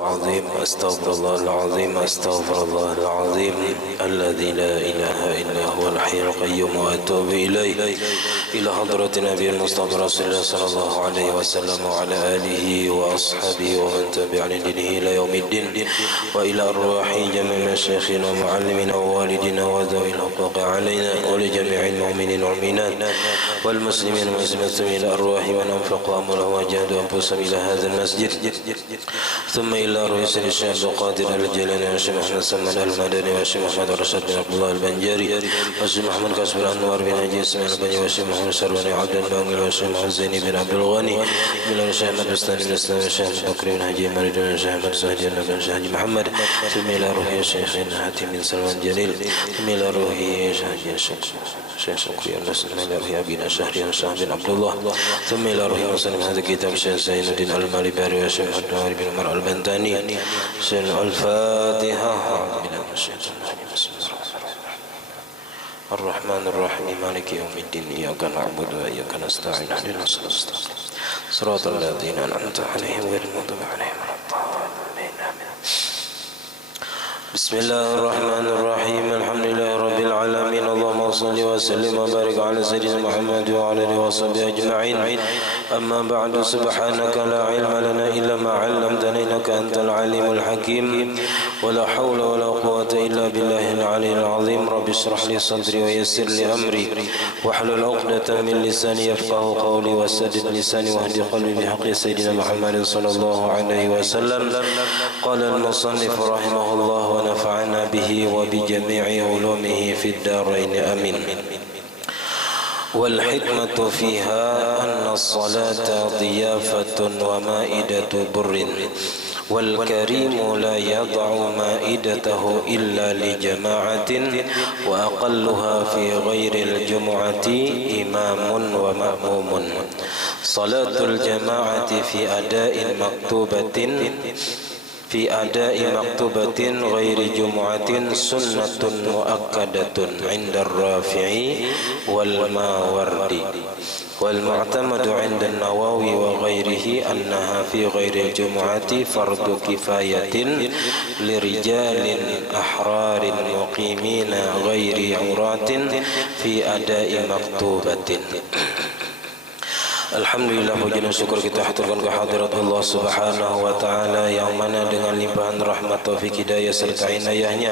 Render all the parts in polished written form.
العظيم أستغفر الله العظيم أستغفر الله العظيم الذي لا إله إلا هو الحي القيوم وأتوب إليه إلى حضرة النبي المصطفى رسول الله صلى الله عليه وسلم وعلى آله وأصحابه ومن تبع دينه إلى يوم الدين وإلى أرواح جميع مشايخنا ومعلمنا ووالدنا وذوي الحقوق علينا ولجميع المؤمنين والمؤمنات والمسلمين والمسلمات إلى أرواح من أنفقوا أموالهم وجاهدوا أنفسهم إلى هذا المسجد ثم إلى رئيس الشيخ عبد القادر الجيلاني والشيخ محمد سلمان المدني والشيخ محمد رشاد بن عبد الله البنجاري والشيخ محمد كاسب الأنوار بن نجي اسماعيل البني والشيخ محمد سربني عبد الباقي والشيخ محمد زيني بن عبد الغني من الشيخ محمد بستاني بن الإسلام والشيخ بكر بن حجي مريد والشيخ محمد سهدي بن الشيخ حجي محمد ثم إلى روحي الشيخ حاتم بن سلمان جليل ثم إلى روحي الشيخ شكري ثم إلى روحي أبينا شهري والشيخ بن عبد الله ثم إلى روحي وسلم هذا كتاب الشيخ زين الدين المالباري والشيخ عبد الوهاب بن عمر البنتاني الفاتحة الرحمن الرحيم مالك يوم الدين إياك نعبد وإياك نستعين اهدنا صراط الذين أنعمت عليهم غير المغضوب عليهم ولا الضالين بسم الله الرحمن الرحيم الحمد لله رب العالمين اللهم صل وسلم وبارك على سيدنا محمد وعلى آله وصحبه أجمعين أما بعد سبحانك لا علم لنا إلا ما علمتنا إنك أنت العليم الحكيم ولا حول ولا قوة إلا بالله العلي العظيم رب اشرح لي صدري ويسر لي أمري واحلل عقدة من لساني يفقه قولي وسدد لساني واهد قلبي بحق سيدنا محمد صلى الله عليه وسلم قال المصنف رحمه الله ونفعنا به وبجميع علومه في الدارين آمين والحكمة فيها أن الصلاة ضيافة ومائدة بر والكريم لا يضع مائدته إلا لجماعة وأقلها في غير الجمعة إمام ومأموم صلاة الجماعة في أداء مكتوبة غير جمعة سنة مؤكدة عند الرافعي والماوردي والمعتمد عند النووي وغيره أنها في غير الجمعة فرض كفاية لرجال أحرار مقيمين غير عراة في أداء مكتوبة. Alhamdulillah, puji dan syukur kita haturkan kehadirat Allah Subhanahu wa taala yang mana dengan limpahan rahmat taufik hidayah serta inayahnya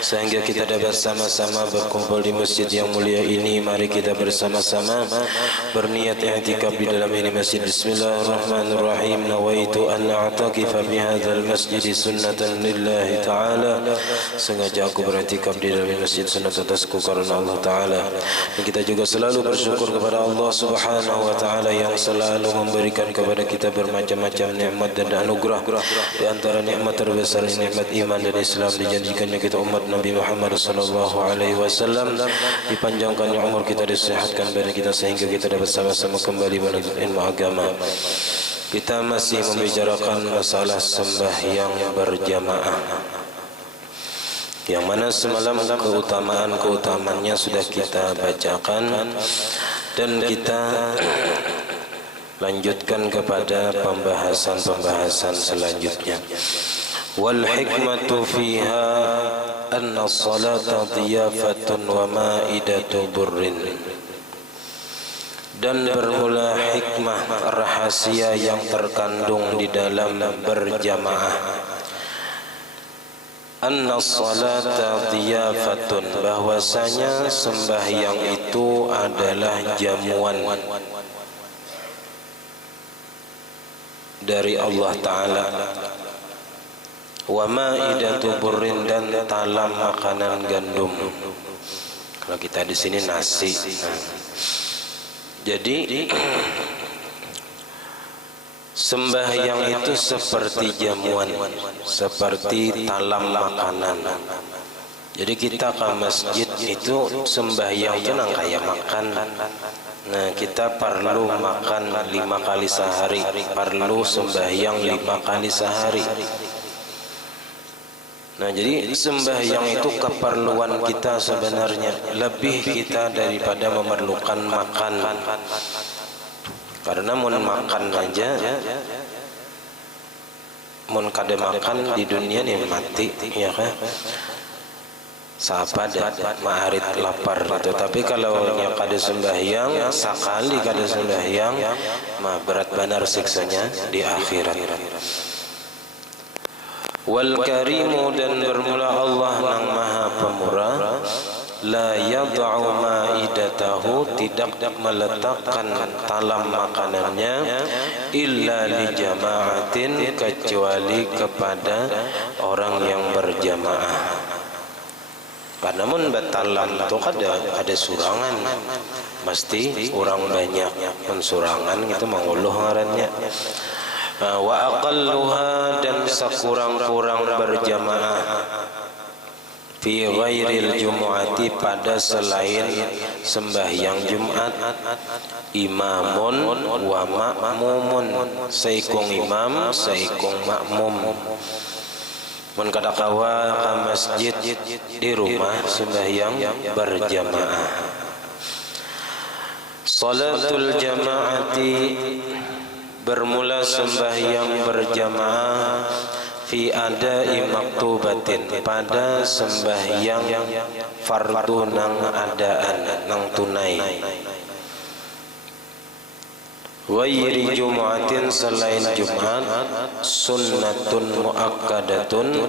sehingga kita dapat sama-sama berkumpul di masjid yang mulia ini. Mari kita bersama-sama berniat i'tikaf di dalam ini masjid. Bismillahirrahmanirrahim. Nawaitu an a'takifa fi hadzal masjid sunnatan lillahi ta'ala. Sengaja aku beriktikaf di dalam masjid sunat atasku karena Allah taala. Dan kita juga selalu bersyukur kepada Allah Subhanahu wa taala yang selalu memberikan kepada kita bermacam-macam nikmat dan anugerah. Di antara nikmat terbesar nikmat iman dan Islam, dijanjikannya kita umat Nabi Muhammad sallallahu alaihi wasallam, dipanjangkannya umur kita, disehatkan badan kita sehingga kita dapat sama-sama kembali menuntut ilmu agama. Kita masih membicarakan masalah sembahyang berjamaah, yang mana semalam keutamaan-keutamaannya sudah kita bacakan, dan kita lanjutkan kepada pembahasan selanjutnya. Wal hikmatu fiha anna as-salata diyafatun wa ma'idatu burrin. Dan bermula hikmah rahasia yang terkandung di dalam berjamaah. Anna as-salata diyafatun, bahwasanya sembahyang itu adalah jamuan dari Allah Ta'ala. Wa ma'idatu burrin, dan talam makanan gandum. Kalau kita di sini nasi. Jadi sembahyang itu seperti jamuan, seperti talam makanan. Jadi kita ke masjid itu sembahyang itu nang kayak makan. Nah, kita perlu makan 5 kali sehari, perlu sembahyang 5 kali sehari. Nah, jadi sembahyang itu keperluan kita sebenarnya, lebih kita daripada memerlukan makan. Karena mau makan aja mun kada makan di dunia nih mati ya kan, siapa ada maarit lapar gitu. Tapi kalau nya kada sembahyang, sekali kada sembahyang mah berat benar siksanya di akhirat. Wal karimu, dan bermula Allah nang maha pemurah, la yad'u ma'idatahu, tidak meletakkan talam makanannya, illa li jama'atin, kecuali kepada orang yang berjamaah. Karena mun batalam itu ada surangan, mesti orang banyak mensurangan itu manguluh ngarannya. Wa aqalluha, dan sekurang-kurang berjamaah, fi ghairil jumu'ati, pada selain sembahyang Jumat, imamun wa ma'mumun, seikung imam seikung makmum. Mun kada kawa ka masjid di rumah sembahyang berjamaah. Salatul jamaati, bermula sembahyang berjamaah, fi adai maktubatin, pada sembahyang fardu nang adaan nang tunai, ghairi jumu'atin, selain Jumat, sunnatun muakkadatun,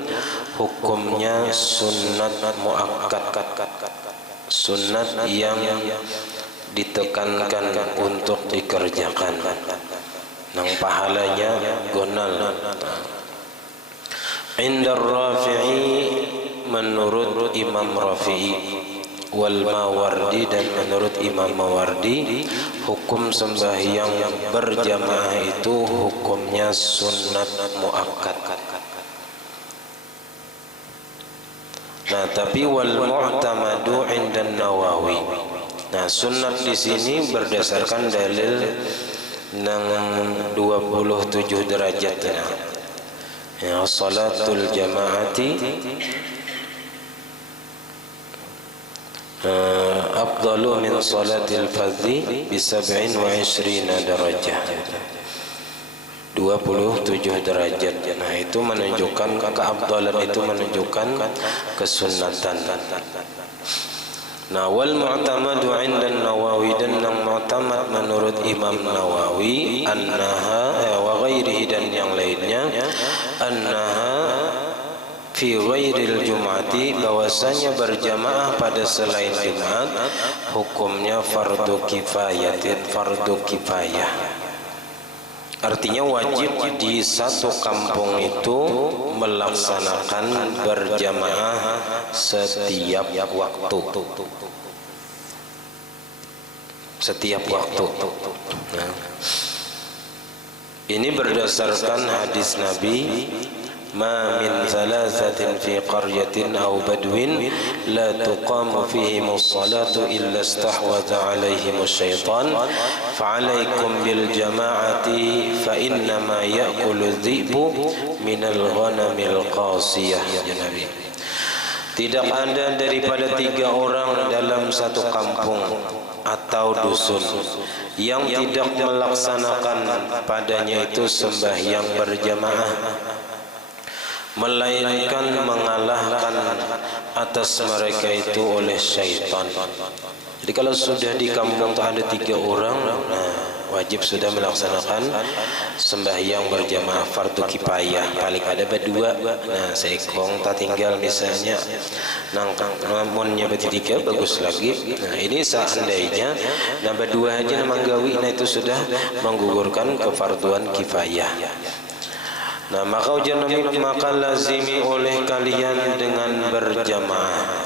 hukumnya sunnat muakkad, sunnat yang ditekankan untuk dikerjakan, nang pahalanya gonal. Indar Rafi'i, menurut Imam Rafi'i, wal Mawardi, dan menurut Imam Mawardi, hukum sembahyang berjamaah itu hukumnya sunnat muakkad. Nah, tapi wal mu'tamadu indan Nawawi. Nah, sunnat di sini berdasarkan dalil nang 27 derajatnya. Ya, salatul jamaati afdalu min salatil fardhi bi 27 darajah. 27 derajat. Nah, itu menunjukkan keafdalan, itu menunjukkan kesunnatan. Nah, wal mu'tamadu 'inda Nawawi, dan yang mu'tamad menurut Imam Nawawi, annaha wa ghairihi, dan yang lainnya, annaha fi ghairil jum'ati, bahwasanya berjamaah pada selain Jumat hukumnya fardu kifayatin, fardu kifayah. Artinya wajib di satu kampung itu melaksanakan berjamaah setiap waktu. Setiap waktu. Nah, ini berdasarkan hadis Nabi, ma min thalathatin fi qaryatin aw badwin la tuqamu fihimus salatu illa istahwadha alaihimus syaitan fa'alaikum bil jama'ati fa innama ya'kulu dhi'bu minal ghanamil qasiyah. Ya Nabi, tidak ada daripada 3 orang dalam satu kampung atau dusun yang tidak melaksanakan padanya itu sembahyang berjamaah, melainkan mengalahkan atas mereka itu oleh syaitan. Jadi kalau sudah di kampung itu ada 3 orang, nah wajib sudah melaksanakan sembahyang berjamaah fardu kifayah. Paling ada berdua, nah seikong tak tinggal misalnya namunnya bertiga bagus lagi. Nah ini seandainya nah berdua aja manggawi, nah itu sudah menggugurkan kefarduan kifayah. Nah, maka lazimi oleh kalian dengan berjamaah.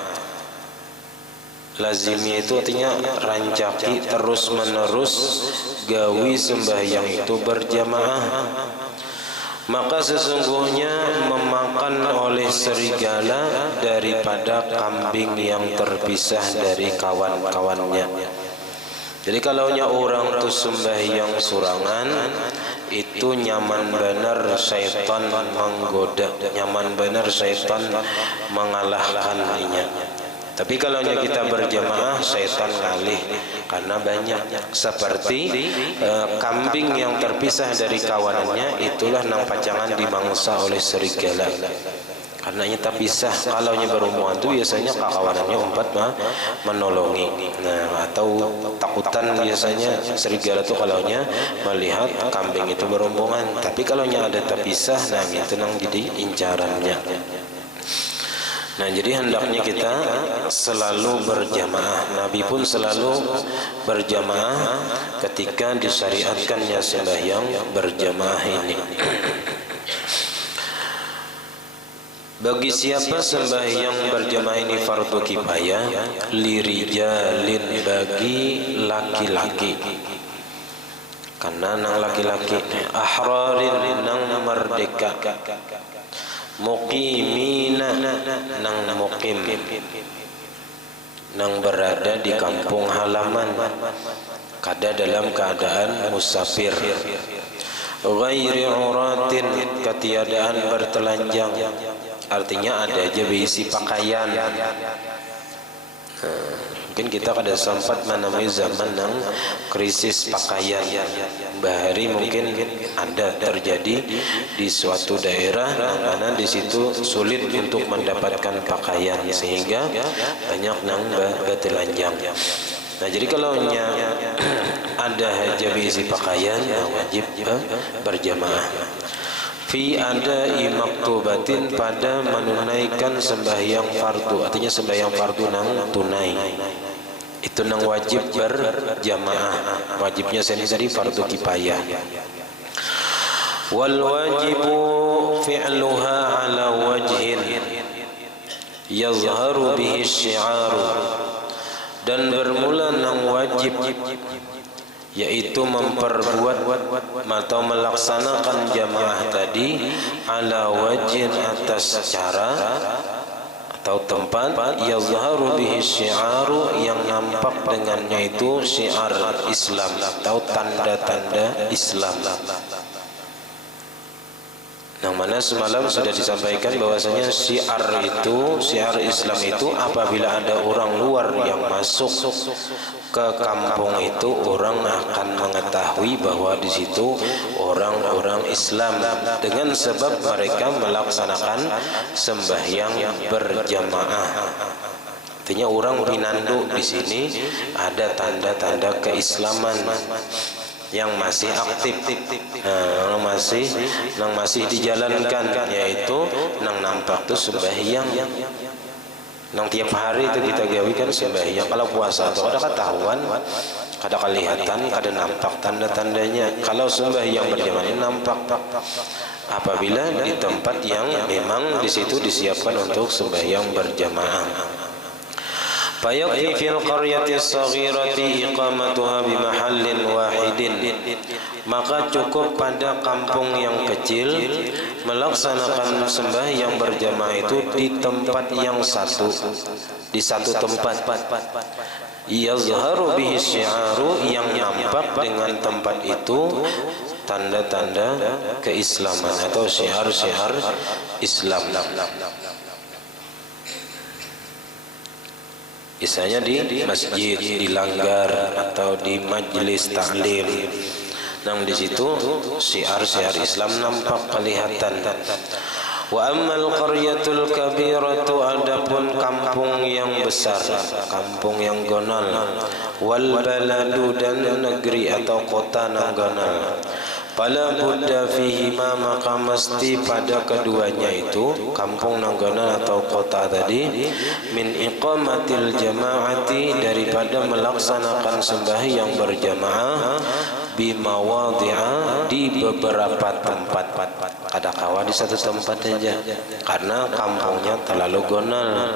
Lazimi itu artinya rancaki terus menerus gawi sembahyang itu berjamaah. Maka sesungguhnya memakan oleh serigala daripada kambing yang terpisah dari kawan-kawannya. Jadi kalau orang itu sembahyang surangan, itu nyaman benar syaitan menggoda, nyaman benar syaitan mengalahkannya. Tapi kalau kita berjamaah, syaitan ngalih karena banyak. Seperti kambing yang terpisah dari kawanannya, itulah nang pacangan dimangsa oleh serigala. Karena terpisah, kalau berhubungan itu biasanya kawanannya umpat menolongi. Nah, atau takutan biasanya serigala itu kalau melihat kambing itu berhubungan. Tapi kalau ada terpisah, nah itu nang jadi incarannya. Nah, jadi hendaknya kita selalu berjamaah. Nabi pun selalu berjamaah ketika disyariatkannya sembahyang berjamaah ini. Bagi siapa sembahyang berjamaah ini fardu kifayah, lirijalin, bagi laki-laki. Karena nang laki-laki, ahrarin nang merdeka, muqimina nang muqim, nang berada di kampung halaman, kada dalam keadaan musafir, ghairi uratin, ketiadaan bertelanjang, artinya ada aja berisi pakaian. Mungkin kita kada sempat menemui zaman yang krisis pakaian. Bahari mungkin ada terjadi di suatu daerah mana di situ sulit untuk mendapatkan pakaian sehingga banyak nang bertelanjang. Nah, jadi kalau ada haja berisi pakaian, wajib berjamaah. Fi adai maktubatin, pada menunaikan sembahyang fardu, artinya sembahyang fardu nang tunai. Itu nang wajib berjamaah. Wajibnya sendiri fardu kifayah. Wal wajibu fi'luha ala wajhin yazharu bihi syi'aru, dan bermula nang wajib yaitu memperbuat atau melaksanakan jamaah tadi ala wajhin, atas cara atau tempat, yazharu bihi syi'aru, yang nampak dengannya itu syiar Islam atau tanda-tanda Islam. Yang mana semalam sudah disampaikan bahwasanya syiar Islam itu apabila ada orang luar yang masuk ke kampung itu, orang akan mengetahui bahwa di situ orang-orang Islam dengan sebab mereka melaksanakan sembahyang berjamaah. Artinya orang pinandu di sini ada tanda-tanda keislaman yang masih aktif, yang masih dijalankan, yaitu nang nampak tu sembahyang, nang tiap hari itu kita gawikan sembahyang. Kalau puasa atau ada ketahuan, kada kelihatan, kada nampak tanda-tandanya. Kalau sembahyang berjamaah ini nampak apabila di tempat yang memang di situ disiapkan untuk sembahyang berjamaah. Fayakfi fil qaryati as-saghirati iqamatuha bi mahallin wahidin, maka cukup pada kampung yang kecil melaksanakan sembahyang berjamaah itu di tempat yang satu, di satu tempat. Yazharu bihi syi'aru, yang nampak dengan tempat itu tanda-tanda keislaman atau syiar-syiar Islam. Misalnya di masjid, di langgar, atau di majlis taklim. Nang di situ syiar-syiar Islam nampak kelihatan. Wa ammal qaryatul kabiratu, adapun kampung yang besar, kampung yang gonal, wal baladu, dan negeri atau kota nang gonal, fala budda fihima, maka mesti pada keduanya itu, kampung nanggana atau kota tadi, min iqamatil jamaati, daripada melaksanakan sembahyang berjamaah, bimawadhi'a, di beberapa tempat. Kada kawa di satu tempat saja, karena kampungnya terlalu gonal,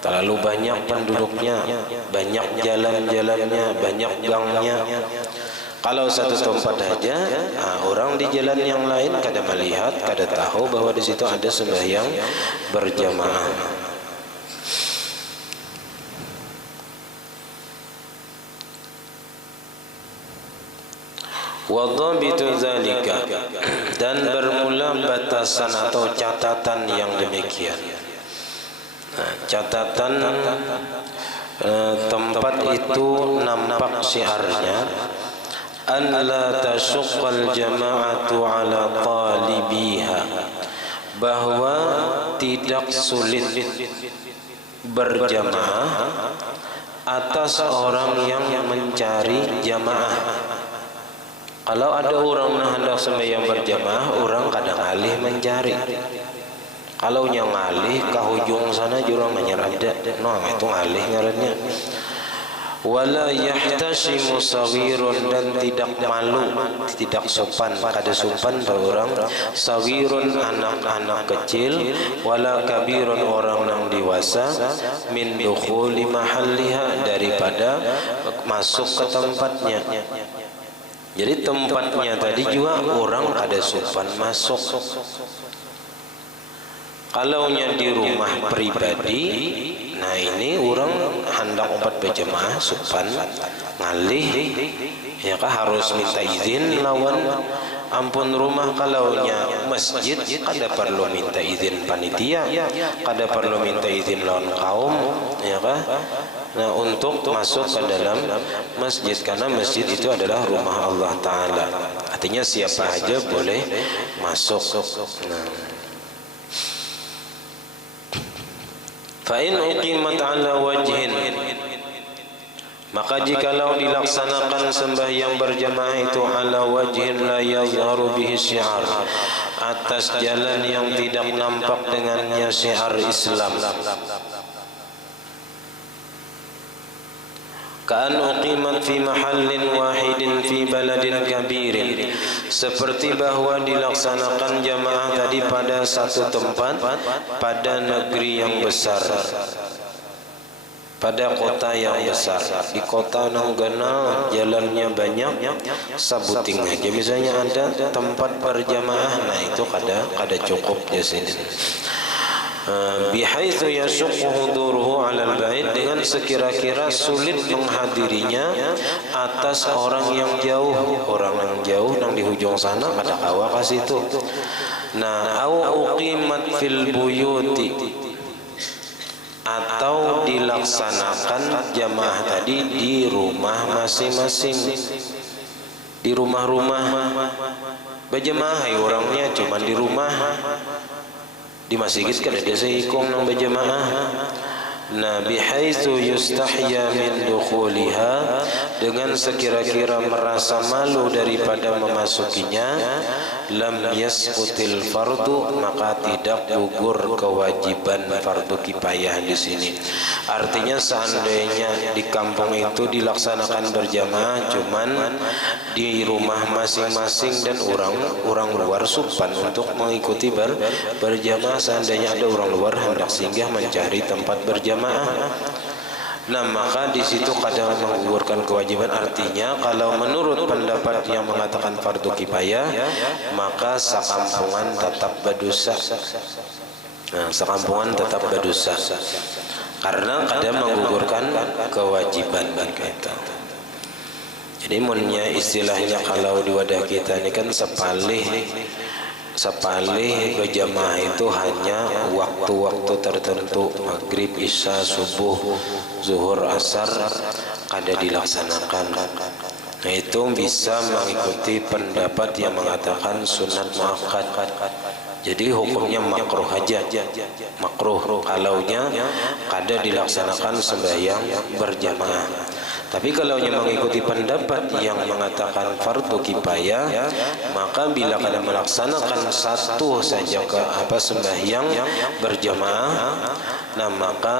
terlalu banyak penduduknya, banyak jalan-jalannya, banyak gangnya. Kalau satu tempat saja, orang di jalan yang lain kada melihat, kada tahu bahwa di situ ada sembahyang berjamaah. Wadhabitu dzalika, dan bermula batasan atau catatan yang demikian. Catatan tempat itu nampak syiarnya an la tashuqqal jama'atu ala talibiha, bahwa tidak sulit berjamaah atas orang yang mencari jamaah. Kalau ada orang hendak sembahyang berjamaah, orang kadang alih mencari. Kalau yang alih ke hujung sana jurang menyerada, no itu alih ngarannya. Wala yahtashimu sawirun, dan tidak malu, tidak sopan, kada sopan orang sawirun anak-anak kecil, wala kabirun orang yang dewasa, min dukhuli mahalliha, daripada masuk ke tempatnya. Jadi tempatnya tadi juga orang kada sopan masuk. Kalaunya di rumah pribadi, nah ini orang hendak obat berjamaah sopan ngalih, ya kah harus minta izin lawan ampun rumah. Kalaunya masjid, kada perlu minta izin panitia, kada perlu minta izin lawan kaum, ya kah. Nah untuk masuk ke dalam masjid, karena masjid itu adalah rumah Allah Ta'ala, artinya siapa aja boleh masuk. Fa'in uqimat ala wajhin, maka jikalau dilaksanakan sembahyang berjamaah itu ala wajhin la yazharu bihi syiar, atas jalan yang tidak nampak dengannya syiar Islam. Ka'an uqimat fi mahallin wahidin fi baladin kabirin, seperti bahwa dilaksanakan jamaah tadi pada satu tempat pada negeri yang besar, pada kota yang besar. Di kota nang genal jalannya banyak, sabuting aja misalnya ada tempat berjamaah, nah itu kada cukup di sini. Bihaitsu yashuqqu huduruhu 'alal bait, dengan sekira-kira sulit menghadirinya atas orang yang jauh. Orang yang jauh nang di hujung sana kada kawa ka situ. Nah, au uqimat fil buyuti, atau dilaksanakan jamaah tadi di rumah masing-masing. Di rumah-rumah berjamaah orangnya cuma di rumah. Di masjid kan ada seikong nang berjamaah. Nah, bihaitsu yustahya min dukhuliha, dengan sekira-kira merasa malu daripada memasukinya, lam yasqutil fardu, maka tidak gugur kewajiban fardu kifayah di sini. Artinya seandainya di kampung itu dilaksanakan berjamaah cuman di rumah masing-masing dan orang luar sopan untuk mengikuti berjamaah, seandainya ada orang luar hendak singgah mencari tempat berjamaah, nah maka di situ kadang menggugurkan kewajiban. Artinya kalau menurut pendapat yang mengatakan fardu kifayah, maka sakampungan tetap berdosa. Nah, sakampungan tetap berdosa karena kadang menggugurkan kewajiban kita. Jadi munnya istilahnya kalau di wadah kita ini kan sepalih berjamaah itu hanya waktu-waktu tertentu, maghrib, isya, subuh, zuhur, asar kada dilaksanakan. Nah itu bisa mengikuti pendapat yang mengatakan sunat muakkad. Jadi hukumnya makruh aja, makruh kalaunya kada dilaksanakan sembahyang berjamaah. Tapi kalau yang mengikuti pendapat yang mengatakan fardu kifayah, maka bila kada melaksanakan satu saja sembahyang berjamaah, nah maka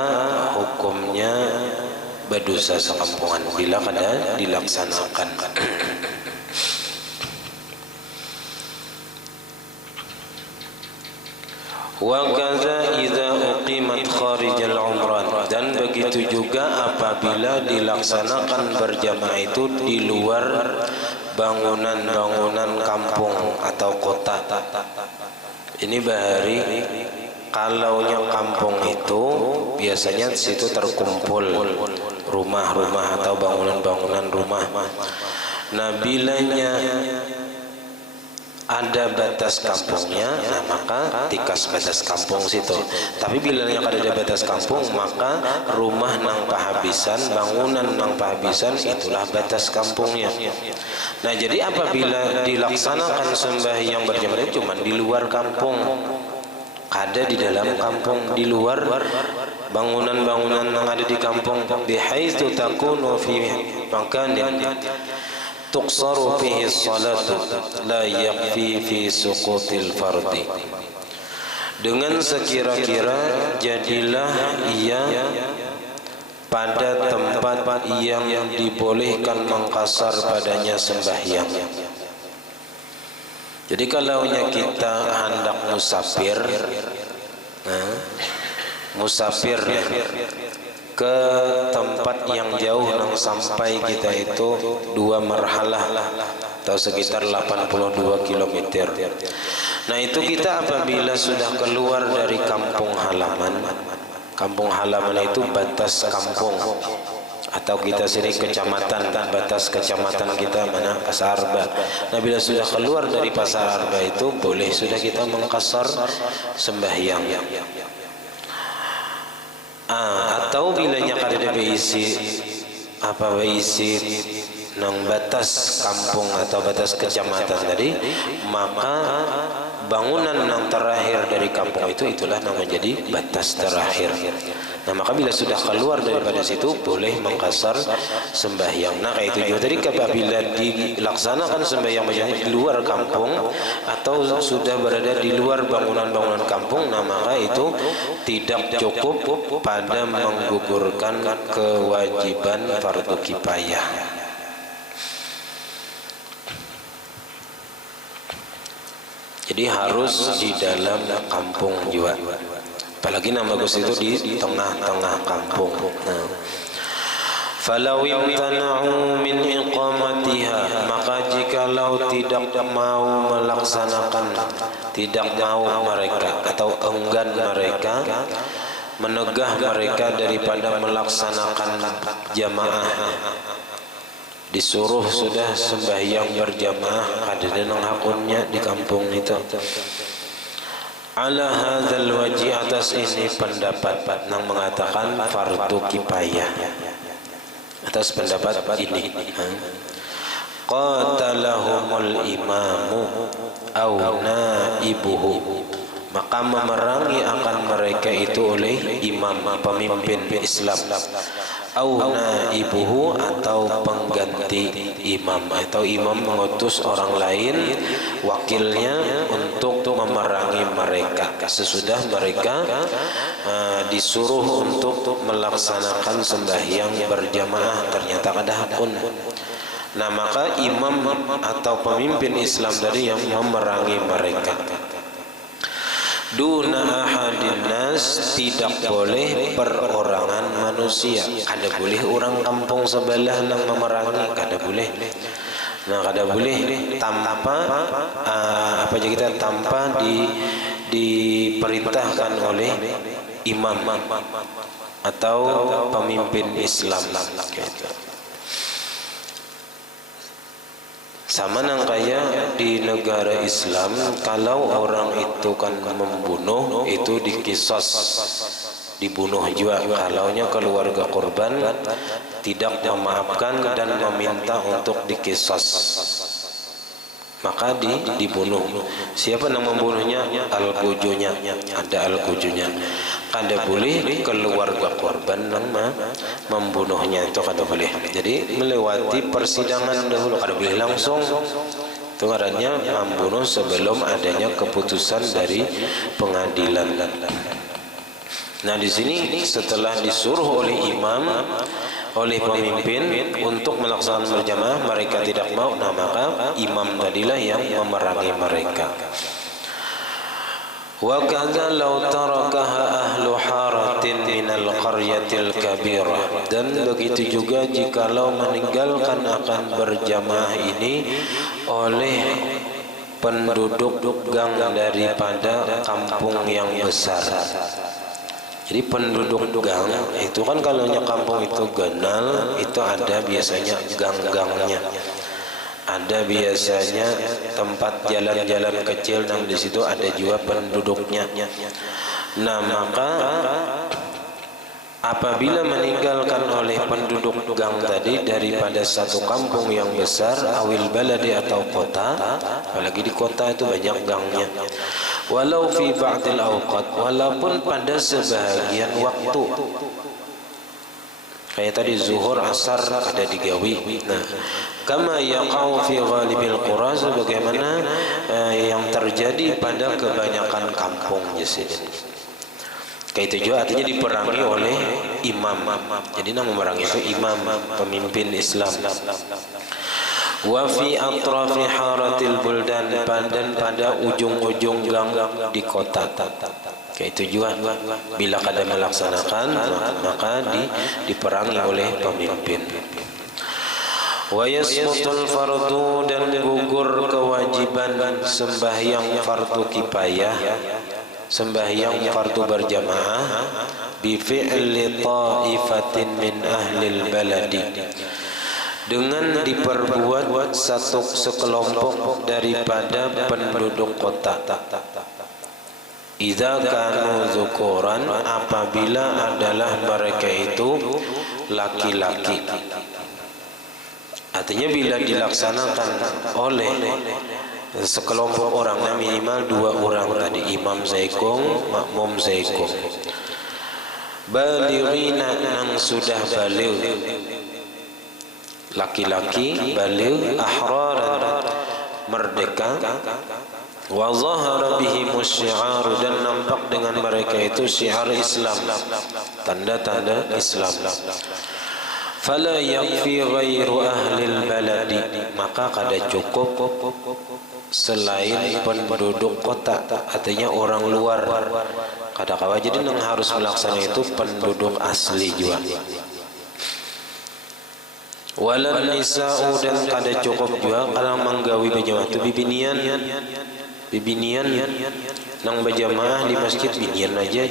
hukumnya berdosa sekampungan bila kada dilaksanakan. Wa kadza idza uqimat kharijal umran, dan begitu juga apabila dilaksanakan berjamaah itu di luar bangunan-bangunan kampung atau kota. Ini bahari kalaunya kampung itu biasanya di situ terkumpul rumah-rumah atau bangunan-bangunan rumah. Nah bilanya ada batas kampungnya, nah maka tikas batas kampung situ. Tapi bila yang ada batas kampung, maka rumah nang pahabisan, bangunan nang pahabisan, itulah batas kampungnya. Nah jadi apabila dilaksanakan sembahyang berjamaah cuma di luar kampung, ada di dalam kampung, di luar bangunan-bangunan yang ada di kampung, bihaitsu takunu fi makanin tuqsaru fihi salatu la yakfi fi suqutil fardi. Dengan sekira-kira jadilah ia pada tempat yang dibolehkan mengqasar padanya sembahyang. Jadi kalau kita hendak musafir, musafir ke tempat yang jauh nang sampai kita itu 2 marhalah atau sekitar 82 km. Nah itu kita apabila sudah keluar dari kampung halaman, kampung halaman itu batas kampung, atau kita sini kecamatan, batas kecamatan kita mana Pasar Arba. Nah bila sudah keluar dari Pasar Arba itu boleh sudah kita mengqasar sembahyang. Atau bilanya kada beisi nang batas kampung atau batas kecamatan tadi, maka bangunan yang terakhir dari kampung itu itulah yang menjadi batas terakhir. Nah maka bila sudah keluar daripada situ boleh mengqasar sembahyang. Nah kayak itu juga tadi apabila dilaksanakan sembahyang di luar kampung atau sudah berada di luar bangunan-bangunan kampung, nah maka itu tidak cukup pada menggugurkan kewajiban fardu kifayah. Jadi harus di dalam kampung juga. Apalagi nama bagus itu di tengah-tengah kampung. Falau imtana'u min iqamatiha, maka jikalau tidak mau melaksanakan, tidak mau mereka atau enggan mereka, menegah mereka daripada melaksanakan jamaah, disuruh sudah sembahyang berjamaah ada nang hakunnya di kampung itu. Ala hadzal wajhi, atas ini pendapat nang mengatakan fardu kifayah, atas pendapat ini qatalahumul imamu au naibuhu, maka memerangi akan mereka itu oleh imam, pemimpin Islam, au naibuhu atau pengganti imam, atau imam mengutus orang lain wakilnya untuk memerangi mereka sesudah mereka disuruh untuk melaksanakan sembahyang berjamaah ternyata kada hakun. Nah maka imam atau pemimpin Islam dari yang memerangi mereka. Duna ahadin nas, tidak boleh perorangan manusia. Kada boleh orang kampung sebelah nang memerangi, kada boleh. Nah kada boleh tanpa apa aja kita tanpa diperintahkan oleh imam atau pemimpin Islam gitu. Sama nang kaya di negara Islam, kalau orang itu kan membunuh itu dikisos, dibunuh juga. Kalaunya keluarga korban tidak memaafkan dan meminta untuk dikisos, maka dibunuh. Siapa yang membunuhnya? Al-Qujunya, ada Al-Qujunya. Kada boleh keluarga korban yang membunuhnya, itu kada boleh. Jadi melewati persidangan dahulu, kada boleh langsung. Itu ngarannya membunuh sebelum adanya keputusan dari pengadilan. Nah di sini setelah disuruh oleh imam, oleh pemimpin untuk melaksanakan berjamaah, mereka tidak mau, nah maka imam tadilah yang memerangi mereka. Wa kadza law tarakaha ahlu haratin minal qaryatil kabirah, dan begitu juga jikalau meninggalkan akan berjamaah ini oleh penduduk gang daripada kampung yang besar. Jadi penduduk gang itu kan kalau kampung itu ganal, itu ada biasanya gang-gangnya. Ada biasanya tempat jalan-jalan kecil, dan di situ ada juga penduduknya. Nah, maka apabila meninggalkan oleh penduduk gang tadi daripada satu kampung yang besar, awil baladi atau kota, apalagi di kota itu banyak gangnya, walau fi ba'dil awqat, walaupun pada sebahagian waktu, kayak tadi zuhur, asar ada digawi. Nah, kama yaqau fi ghalibil qura, sebagaimana yang terjadi pada kebanyakan kampung di sini. Kayak itu juga artinya diperangi oleh imam. Jadi nama memerangi itu imam, pemimpin Islam. Wa fi atrafi haratil buldan, dan pada ujung-ujung gang di kota. Kayak itu juga bila kada melaksanakan, maka diperangi oleh pemimpin. Wa yasqutul fardu, dan gugur kewajiban sembahyang fardu kifayah, sembahyang fardu berjamaah, bi fi'li ta'ifatin min ahlil baladi, dengan diperbuat satu sekelompok daripada penduduk kota. Idza kanu dzukuran, apabila adalah mereka itu laki-laki. Artinya bila dilaksanakan oleh sekelompok orang, minimal 2 orang tadi, imam zaikung, makmum zaikung, balighina, yang sudah baligh, laki-laki baligh, ahraran, merdeka, wa zahara bihimus syi'ar, dan nampak dengan mereka itu syiar Islam, tanda-tanda Islam. Fala yakfi ghairu ahlil baladi, maka kada cukup selain penduduk kota, artinya orang luar kada kawa. Jadi yang harus melaksanakan itu penduduk asli juga. Walan nisa'u, dan kada cukup juga kalau menggawi berjamaah itu bibinian nang berjamaah di masjid, binian aja.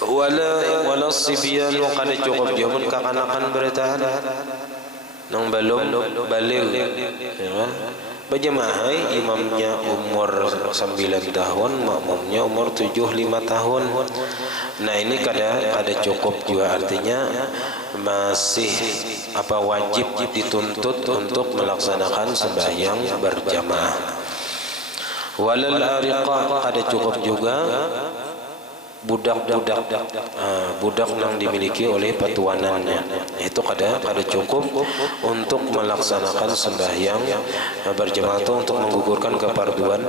Wala sibyan, kada cukup juga pun kekanakan bertahan nang belum baligh, ya. Berjamaah imamnya umur 9 tahun, makmumnya umur 7-5 tahun. Nah, ini kada cukup juga, artinya masih wajib dituntut untuk melaksanakan sembahyang berjamaah. Walal ariqa, kada cukup juga budak yang dimiliki oleh petuanannya, itu kada cukup untuk melaksanakan sembahyang berjamaah itu, untuk menggugurkan kefarduan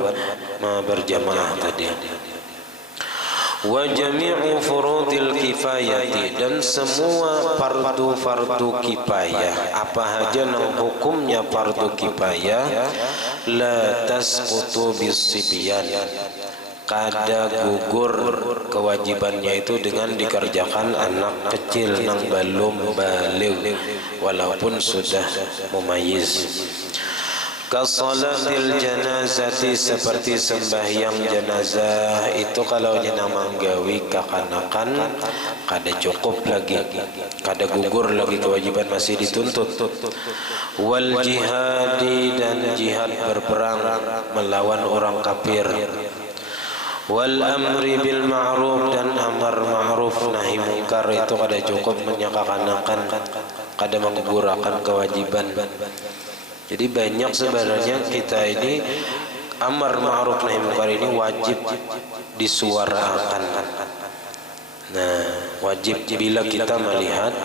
berjamaah tadi. Wa jami'u furudil kifayati, dan semua fardu kifayah, apa saja yang hukumnya fardu kifayah, la tasqutu bisibyan, kada gugur kewajibannya itu dengan dikerjakan anak kecil yang belum baligh walaupun sudah mumayyiz. Kasolatil janazati, seperti sembahyang jenazah itu kalau jenang manggawi kekanakan kada cukup lagi, kada gugur lagi kewajiban, masih dituntut. Wal jihadi, dan jihad berperang melawan orang kafir. Wal amri bil ma'ruf, dan amar ma'ruf nahi mungkar itu kada cukup menyakakanakan, kada menggugurkan kewajiban. Jadi banyak sebenarnya kita ini amar ma'ruf nahi mungkar ini wajib disuarakan. Nah, wajib bila kita melihat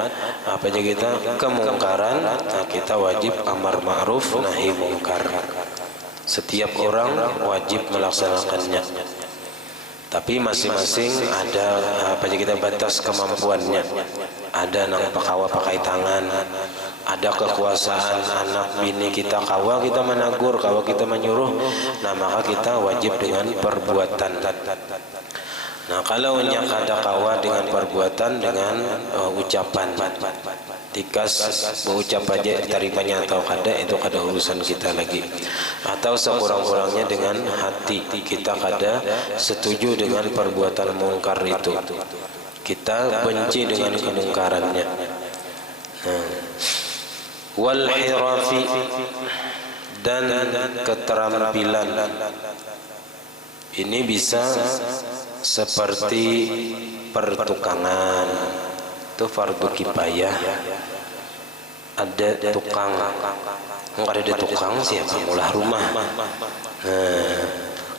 apa aja kita kemungkaran, nah kita wajib amar ma'ruf nahi mungkar. Setiap orang wajib melaksanakannya. Tapi masing-masing ada apa aja kita batas kemampuannya. Ada nang pakawa pakai tangan, ada kekuasaan anak bini kita kawa kita menegur, kawa kita menyuruh, nah maka kita wajib dengan perbuatan. Nah, kalau kada kawa dengan perbuatan, dengan ucapan, tikas berucap aja diterimanya atau kada, itu kada urusan kita lagi. Atau sekurang-kurangnya dengan hati kita kada setuju dengan perbuatan mungkar itu, kita benci dengan kemungkarannya. wal hirafi dan keterampilan. Ini bisa seperti pertukangan, itu fardu kifayah. Ada tukang, nggak ada tukang siapa ulah rumah.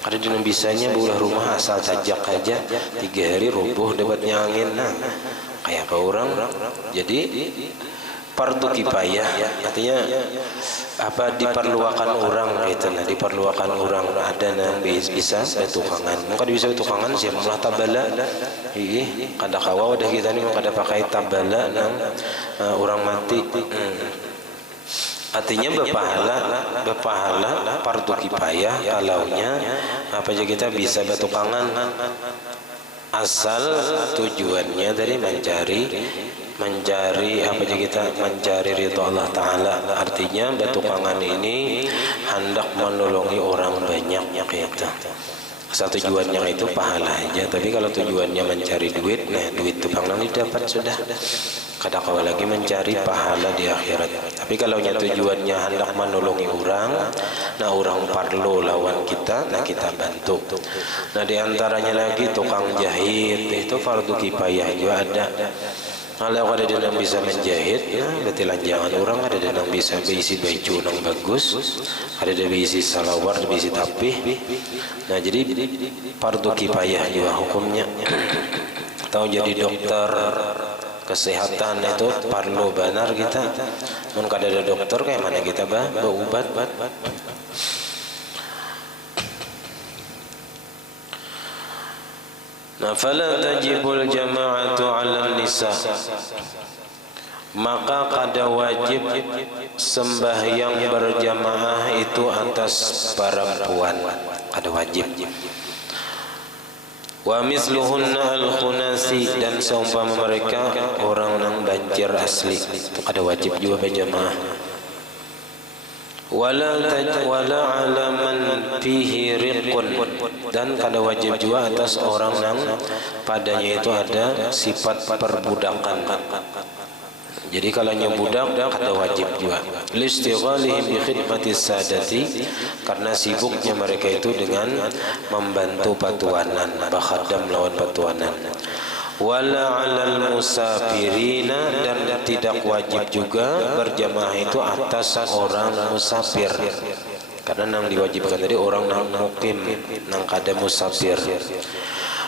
Ada yang bisanya ulah rumah asal sajak aja 3 hari rubuh dapatnya angin. Nah, kayak ke orang. Jadi fardu kifayah artinya apa diperluakan orang gitu. Nah, diperluakan orang ada yang bisa betukangan. Maka bisa betukangan siapa ulah tabala. Kada kawa udah kita nih kada pakai tabala nang orang mati. Artinya berpahala fardu kifayah kalaunya apa aja kita bisa betukangan asal tujuannya dari mencari apa aja kita mencari ridha Allah Ta'ala. Artinya betukangan ini hendak menolongi orang banyak gitu. Asal tujuannya itu pahala aja. Tapi kalau tujuannya mencari duit, nah duit tukang nanti dapat sudah. Kada kawa lagi mencari pahala di akhirat. Tapi kalau tujuannya hendak menolongi orang, nah orang perlu lawan kita, nah kita bantu. Nah diantaranya lagi tukang jahit, itu fardu kifayah juga ada. Kalau ada yang bisa menjahit, ya berarti lanjangan orang. Ada yang bisa berisi baju yang bagus, ada yang berisi salawar, berisi tapih. Nah jadi fardu kifayah juga hukumnya. Atau jadi dokter kesehatan itu perlu benar kita. Mun kada ada dokter kayak mana kita berobat. Nah, fala tajibul jama'atu 'alan nisa. Maka kada wajib sembahyang berjamaah itu atas perempuan. Kada wajib. Wa misluhunna al-khunasi, dan seumpama mereka orang yang banjir asli itu kada wajib juga berjamaah. Wala ala man fihi riqun, dan kada wajib juga atas orang yang padanya itu ada sifat perbudakan. Jadi kalau budak kada wajib juga. Listighalihim bi khidmatis sadati, karena sibuknya mereka itu dengan membantu patuanan, bakhadam lawan patuanan. Wala 'alal musafirina, dan tidak wajib juga berjamaah itu atas orang musafir. Karena yang diwajibkan tadi orang yang mukim, yang kada musafir.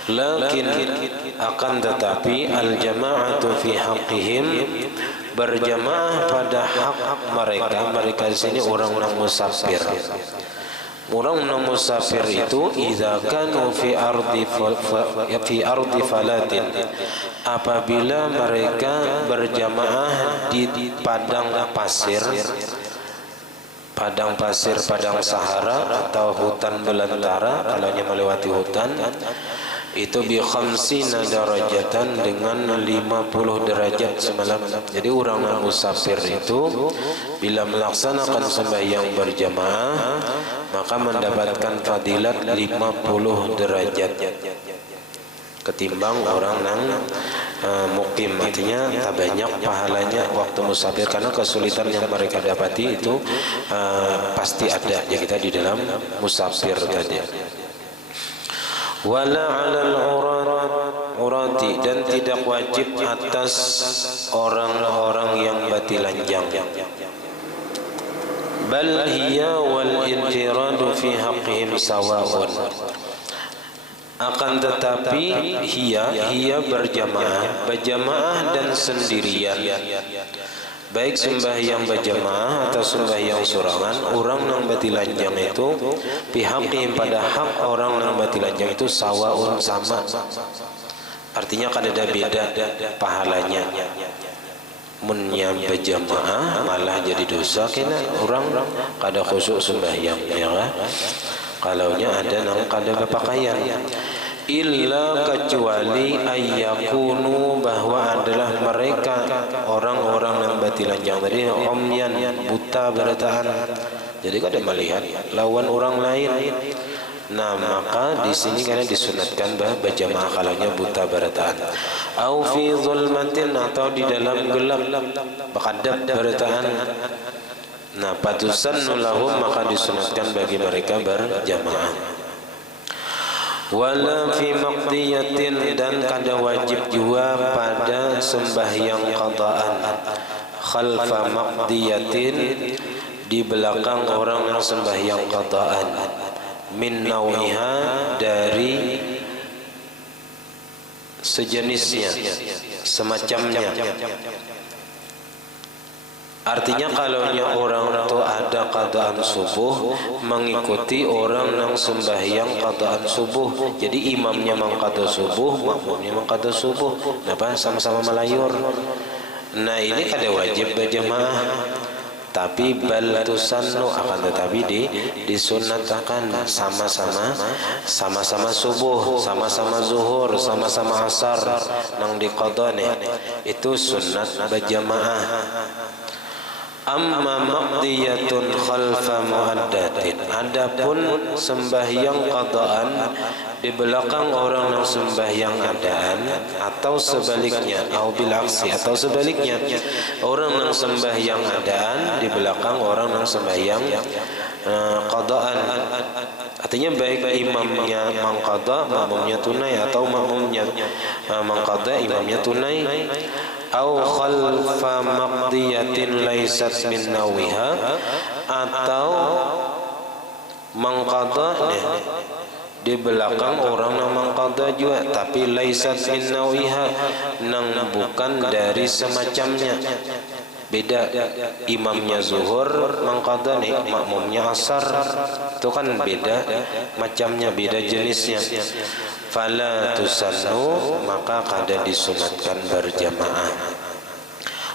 Lakin akan tetapi al jama'atu fi haqqihim, berjamaah pada hak mereka di sini orang yang musafir. Orang yang musafir itu idza kanu fi ardi falatin, apabila mereka berjamaah di padang pasir, padang sahara atau hutan belantara. Kalau melewati hutan itu bi khamsina darajatan, dengan 50 derajat semalam. Jadi orang yang musafir itu bila melaksanakan sembahyang berjamaah maka mendapatkan fadilat 50 derajat ketimbang orang yang mukim. Artinya tak banyak pahalanya waktu musafir, karena kesulitan yang mereka dapati itu pasti ada ya kita di dalam musafir tadi. Wala 'alal urati, dan tidak wajib atas orang-orang yang batilanjang. Bal hiya wal intiradu fi haqqihim sawa'un. Akan tetapi hiya berjamaah dan sendirian, baik sembahyang berjamaah atau sembahyang sorangan, orang yang batilanjang itu pihaknya pada hak orang yang batilanjang itu sawaun, sama. Artinya kada ada beda pahalanya. Munnya berjamaah malah jadi dosa kena orang kada khusyuk sembahyang ya kan? Kalaunya ada nang kada berpakaian, illa kecuali ayyakunu, bahwa adalah mereka orang-orang yang batilanjang tadi umyan, buta berataan. Jadi kada melihat lawan orang lain. Nah, maka di sini karena disunatkan berjamaah kalaunya buta berataan. Au fi zulmatin, atau di dalam gelap bakadab berataan. Nah, patusannu lahum, maka disunatkan bagi mereka berjamaah. Wala fi maqdiyatin, dan kada wajib juga pada sembahyang qadaan. Khalfa maqdiyatin, di belakang orang yang sembahyang qadaan. Min nawiha, dari sejenisnya, semacamnya. Artinya kalaunya orang itu ada qadaan subuh, mengikuti orang yang sembahyang qadaan subuh. Jadi imamnya mengqada subuh, makmumnya mengqada subuh. Kenapa? Sama-sama melayur. Nah, ini kada wajib berjamaah. Tapi bal tusannu, akan tetapi disunatkan sama-sama subuh, sama-sama zuhur, sama-sama asar nang diqadane itu sunat berjamaah. Amma maqdiyatun khalfa muaddatin, adapun sembahyang qadaan di belakang orang yang sembahyang adaan, atau sebaliknya, au bil aksi, atau sebaliknya, orang yang sembahyang adaan di belakang orang yang sembahyang qadaan. Artinya baik imamnya mengqada, makmumnya tunai, atau makmumnya mengqada, imamnya tunai. Au khalfa maqdiyatin laysat min nawiha, atau mengqada di belakang orang yang mengqada juga, tapi laysat min nawiha, nang bukan dari semacamnya. Beda, imamnya zuhur mengqada nih, makmumnya asar, itu kan beda macamnya, beda jenisnya. Fala tusannu, maka kada disunatkan berjamaah.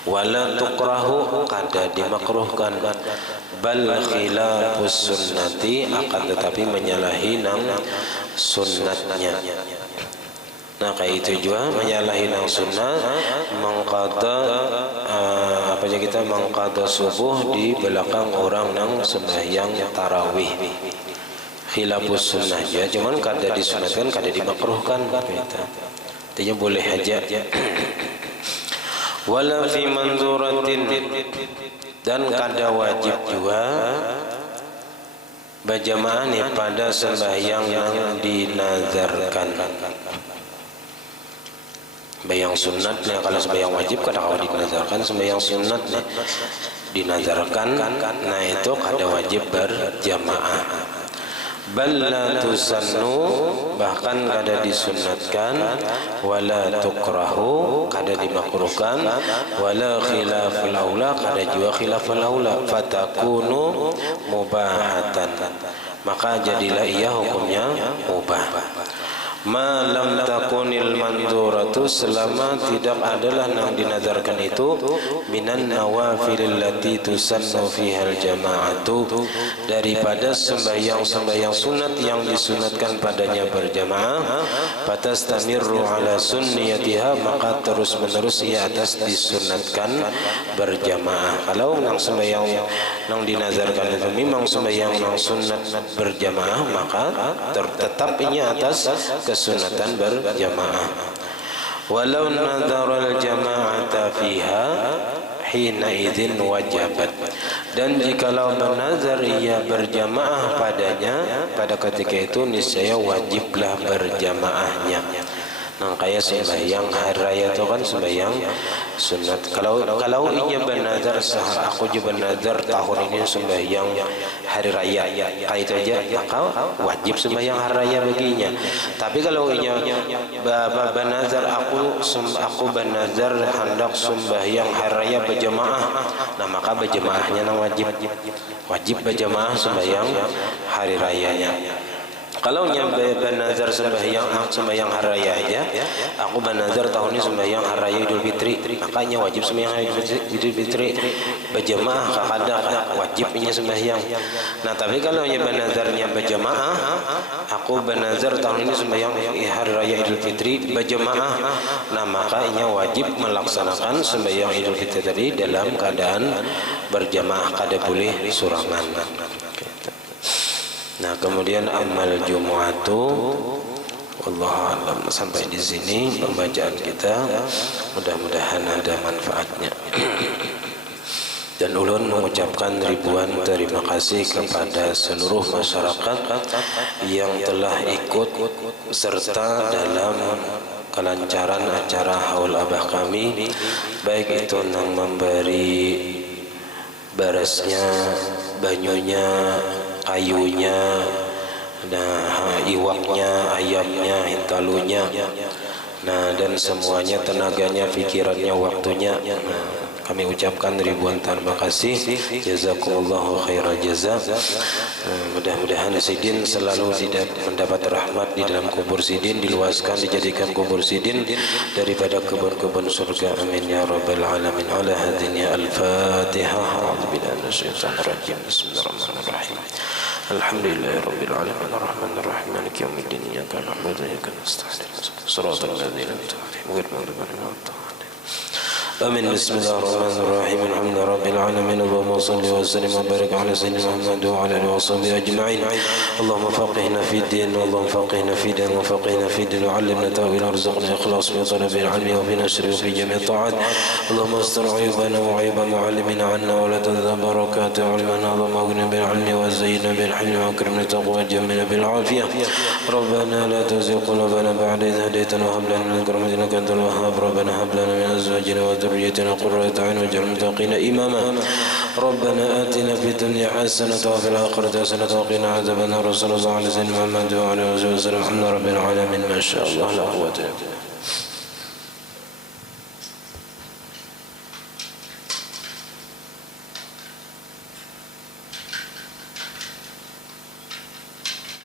Wala tukrahu, kada dimakruhkan. Bal khilafus sunnati, akan tetapi menyalahi nang sunnatnya. Nah, kayak itu juga menyalahi nang sunnah, mengqada apa aja kita mengqada subuh di belakang orang nang sembahyang tarawih. Khilafus sunnah aja, cuman kada disunatkan, kada dimakruhkan gitu. Artinya boleh aja. Wala fi manzuratin, dan kada wajib juga berjamaah nih pada sembahyang yang dinazarkan. Sembahyang sunatnya, kalau sembahyang wajib kada kau dinazarkan, sembahyang sunatnya dinazarkan, nah itu kada wajib berjamaah. Bal la tusannu, bahkan kada disunatkan. Wala tukrahu, kada dimakruhkan. Wala khilaful aula, kada juga khilaful aula. Fatakunu mubahatan, maka jadilah ia hukumnya mubah. Ma lam takunil manzuratu, selama tidak adalah yang dinazarkan itu minan nawafilil lati tusannu fihal jama'atu, daripada sembahyang-sembahyang sunat yang disunatkan padanya berjamaah. Fatastamirru ala sunniyatiha, maka terus menerus ia atas disunatkan berjamaah. Kalau yang sembahyang yang dinazarkan itu memang sembahyang yang sunat berjamaah, maka tetap ini atas kesunatan berjamaah. Walau nadharal jama'ata fiha hina idzin wajabat, dan jikalau bernazar ia berjamaah padanya, pada ketika itu niscaya wajiblah berjamaahnya. Nah, kayak sembahyang hari raya itu kan sembahyang sunat. Kalau inya bernazar, aku juga bernazar tahun ini sembahyang hari raya, kayak itu aja, maka wajib sembahyang hari raya baginya. Tapi kalau inya bernazar, aku bernazar hendak sembahyang hari raya berjamaah, nah maka berjamaahnya nang wajib berjamaah sembahyang hari rayanya. Kalau bernazar sembahyang hari raya aja, aku bernazar tahun ini sembahyang hari raya Idul Fitri, makanya wajib sembahyang Idul Fitri berjamaah, kada wajibnya sembahyang. Nah, tapi kalau bernazarnya berjamaah, aku bernazar tahun ini sembahyang hari raya Idul Fitri berjamaah, nah maka inya wajib melaksanakan sembahyang Idul Fitri tadi dalam keadaan berjamaah, kada boleh surangan. Nah, kemudian amal Jumu'atu, wallahu a'lam. Sampai di sini pembacaan kita, mudah-mudahan ada manfaatnya. Dan ulun mengucapkan ribuan terima kasih kepada seluruh masyarakat yang telah ikut serta dalam kelancaran acara haul abah kami, baik itu nang memberi berasnya, banyunya, kayunya, nah iwaknya, ayamnya, hintalunya, nah dan semuanya, tenaganya, pikirannya, waktunya. Nah, kami ucapkan ribuan terima kasih. Jazakumullahu khairal jaza. Mudah-mudahan Sidin selalu mendapat rahmat di dalam kubur Sidin, diluaskan, dijadikan kubur Sidin daripada kebun-kebun surga. Amin ya rabbal alamin. Ala hadhihi al-Fatihah. A'udzu billahi minasyaitonir rajim. Bismillahirrahmanirrahim. Alhamdulillahi rabbil alamin. Arrahmanir rahim. Maliki yaumiddin. Iyyaka na'budu wa iyyaka nasta'in. Shiratal ladzina an'amta 'alaihim ghairil maghdubi 'alaihim waladdallin. آمين. بسم الله الرحمن الرحيم. الحمد لله رب العالمين. اللهم صل وسلم وبارك على سيدنا محمد وعلى آله وصحبه أجمعين. اللهم فقهنا في الدين، اللهم فقهنا في الدين وفقهنا في الدين، وعلمنا تأويل، وارزقنا إخلاص في طلب العلم وفي نشره وفي جميع الطاعات. اللهم استر عيوبنا وعيوب معلمنا عنا ولا تذهب بركات علمنا. اللهم اغننا بالعلم وزينا بالحلم واكرمنا بالتقوى وجملنا بالعافية. ربنا لا تزغ قلوبنا بعد إذ هديتنا وهب لنا من لدنك رحمة إنك أنت الوهاب. ربنا هب لنا من أزواجنا وذريتنا قرة أعين واجعلنا للمتقين إماما. ربنا آتنا في الدنيا حسنة وفي الآخرة حسنة وقنا عذاب النار. صلى الله على سيدنا محمد وعلى آله وسلم. الحمد لله رب العالمين. ما شاء الله لا قوة إلا بالله.